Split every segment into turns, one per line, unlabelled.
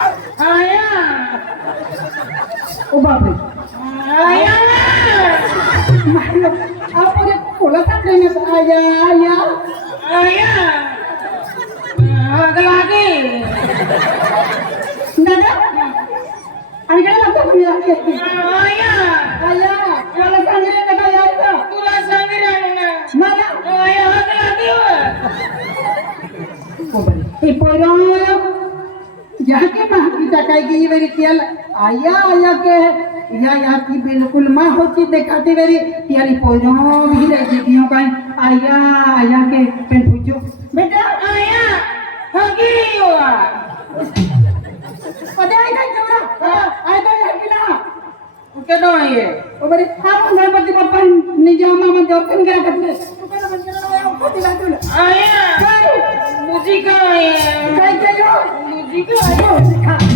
आया.
ओ बापरे.
आया
आपण फुलं आया आया.
आया. आग लागे
दादा आणि काय लागतं
आया.
आया मला सांगितलं का काय यायचं
तुला सांगितलं ना
मला
आया आग लागे
हे पोरं यहाँ के काय की मेरी तेल आया आया के? या या की बिल्कुल माँ होती दिखाती मेरी। यारी पोरों भी रह गई का आया आया के? पेन पूछो। बेटा
आया हगी
पता है क्या क्यों आया तो यार की ना।
केडो ये
ओ बरे आप गणपति बाप्पा निजामा मन दर्शन करा करते तू करा पति ला तुला
आया।
काय
मुझिका
आयो दिखा ओ नावर तो हर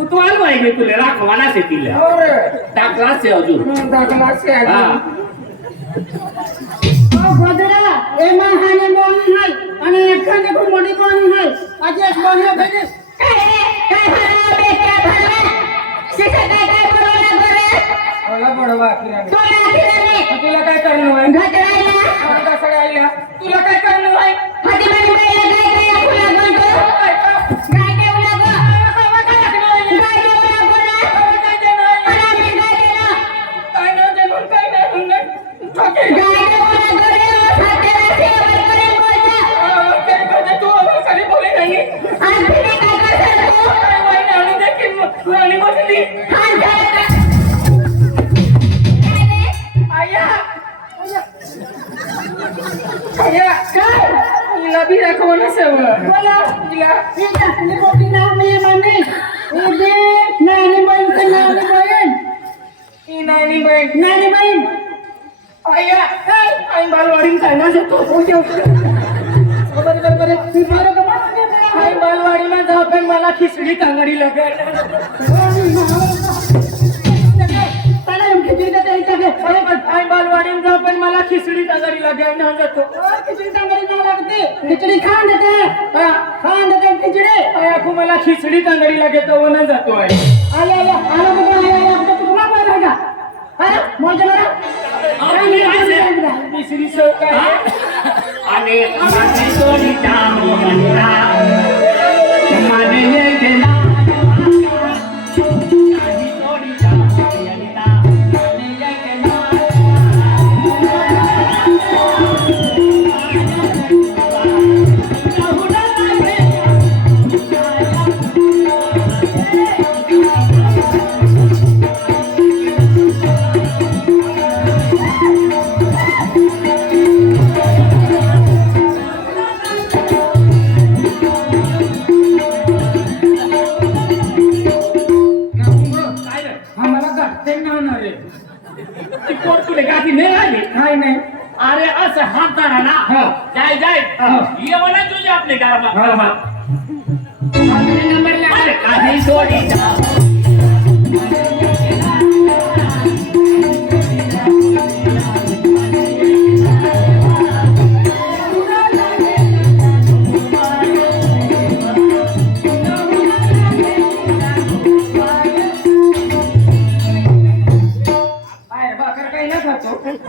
उतवाल पाहिजे तुले राखवाला शेतीला.
और
टाकला से अजून.
दाखला से
हा.
ओ गदरा ए महाने बोलणी नाही आणि एखादी खूप मोठी बोलणी नाही आज एक बोलणी पाहिजे
मला बडवा किराणे तुला काय करणं आहे? आता सगळं आईला तुला काय करणं आहे? काय बोला.
ठीक आहे मी मोठी नाव मी माने इथे नानी बहीण नानी बहीण
ही नानी बहीण.
नानी बहीण
आया. काय? आई जायला जातो.
ओके ओके बरोबर बरोबर मी बरोबर
आई बालवाडीला जाऊ पण मला खिचडी कांगडी लागेल
गे?
आई बालवाडीला जाऊ पण मला खिचडी कांगडी लागेल ना जातो
खिचडी नाही लागते खिचडी देते हा खान देते खिचडी.
को मला खिचडी कांगडी लागेल तो न? जातो आहे
आया आया आला बघा आता तुला पण मोजे काय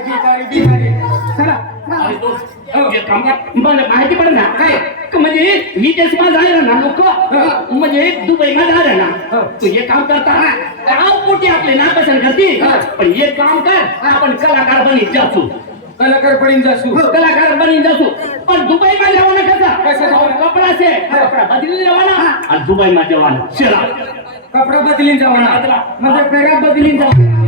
बिहारी बिहारी चला
अरे तो एक काम कर मला माहिती पडेल ना काय म्हणजे ही मध्ये आहे ना लोक म्हणजे दुबई मध्ये आले ना तू हे काम करता ना गाव मोठी आपले ना पसंत करते पण हे काम कर आपण कलाकार बनी जातो
कलाकार पडीन जासू.
कलाकार बनी जासू. पण दुबई मध्ये जवाना कसा
कसं जवाना?
कपडा से कपडा बदली जवाना. आणि दुबई मध्ये जवाना. चला.
कपडा बदलीन जावाना. म्हणजे पेरा बदलीन जावाना.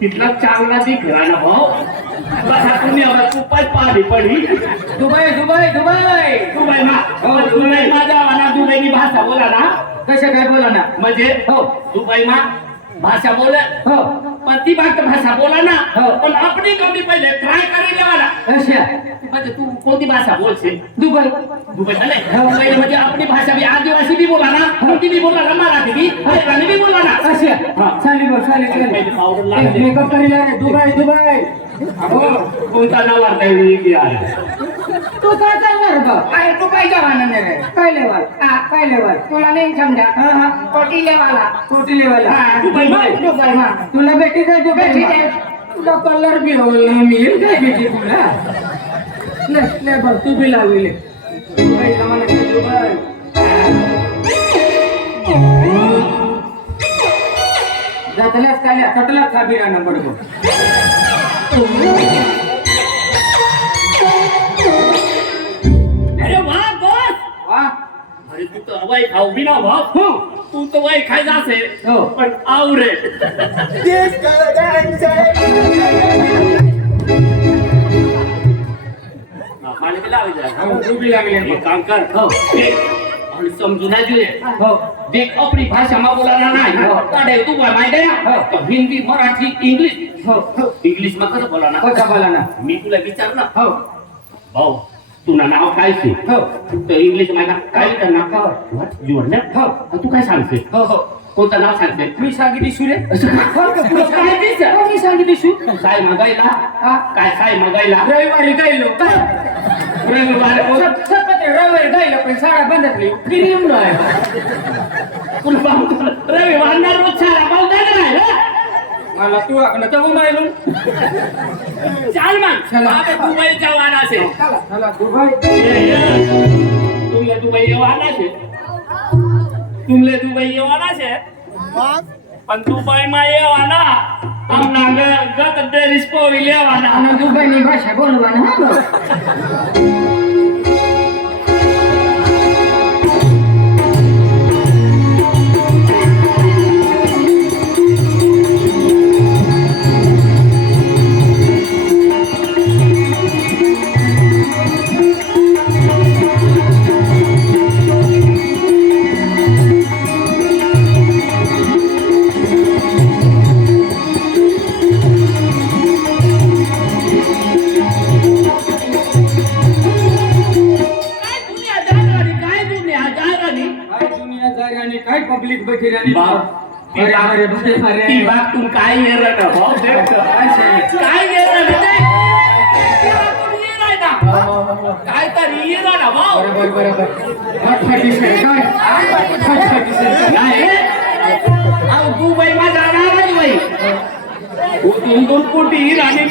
तिथला चांगला दिख रहा ना भाऊ बसा तुम्ही एवढा खूपच पाहली पडी
दुबई दुबई दुबई
दुबई मा
हो,
दुबई मा जावाना दुबईनी भाषा बोला ना
कशा काय बोला ना
म्हणजे हो दुबई मा भाषा बोले
हो
पण ती फक्त भाषा बोला ना
हो.
पण आपली कमी पहिले ट्राय करायला वाला
अशा
म्हणजे तू कोणती भाषा बोलशील
दुबई
दुबई झाले पहिले म्हणजे आपली भाषा बी आदिवासी बी बोला ना हिंदी बी बोला ना मराठी बी हैदराबादी बी बोला ना
अशा
हा.
चालेल बघ चालेल तू काय चालणार बा
आहे, तू काय जवाना नाही रे.
काय लेवल
हा,
काय लेवल
तुला नाही समजा.
हा हा.
कोटी लेवाला
कोटी लेवल
हा,
दुबई मध्ये?
दुबई मा
तुला भेटी काय दुबई? तुला कलर बी होईल मिळेल काय भेटी तुला? ले ले बघ तू बी लावले दुबई जमाना का दुबई जातल्यास काय तटलाच का बिराना बडगो
अरे अरे तू तर हवाई खाऊ बी ना भाऊ
हो
तू तर वाई खायचा असेल
हो.
पण आव रे हा, मला बी लावायचं आहे.
हो, तू बी लागले
एक काम कर हो देख, आणि समजून ना जुले
हो
देख अपनी भाषा में बोलाना नाही
हो.
काढे तू काय माहिती आहे
हो.
तो हिंदी तुला नाव काय से
हो
तर इंग्लिशमध्ये काय तर नाव
हो.
व्हॉट युअर नेम
हो
तू काय सांगते
हो हो
कोणतं नाव सांगते
मी सांगितली सुरे मी सांगितली शू
काय मागायला काय काय मागायला
रविवारी गायलो काय
रविवार
रविवारी गायलो पण साडा बंदातली प्रीमियम नाही
रविवार रोज सारा पाहून नाही
હાલા તું આગળ તો હું
માયલું ચાલ.
માં
આપણે દુબઈ જવાના છે.
હાલા દુબઈ.
તુમને દુબઈ જવાના છે. તુમને દુબઈ જવાના છે? પણ દુબઈ માં એવાના આમ લાગે ગત ડેરિસ્પો લેવાના. અને
દુબઈ ની ભાષા બોલવાના
ती बाग तुम काय काय येणार काय तरी भाऊ
बरोबर बरोबर
नाही तू बाई माझा नाव आहे बाई दोन कोटी राणी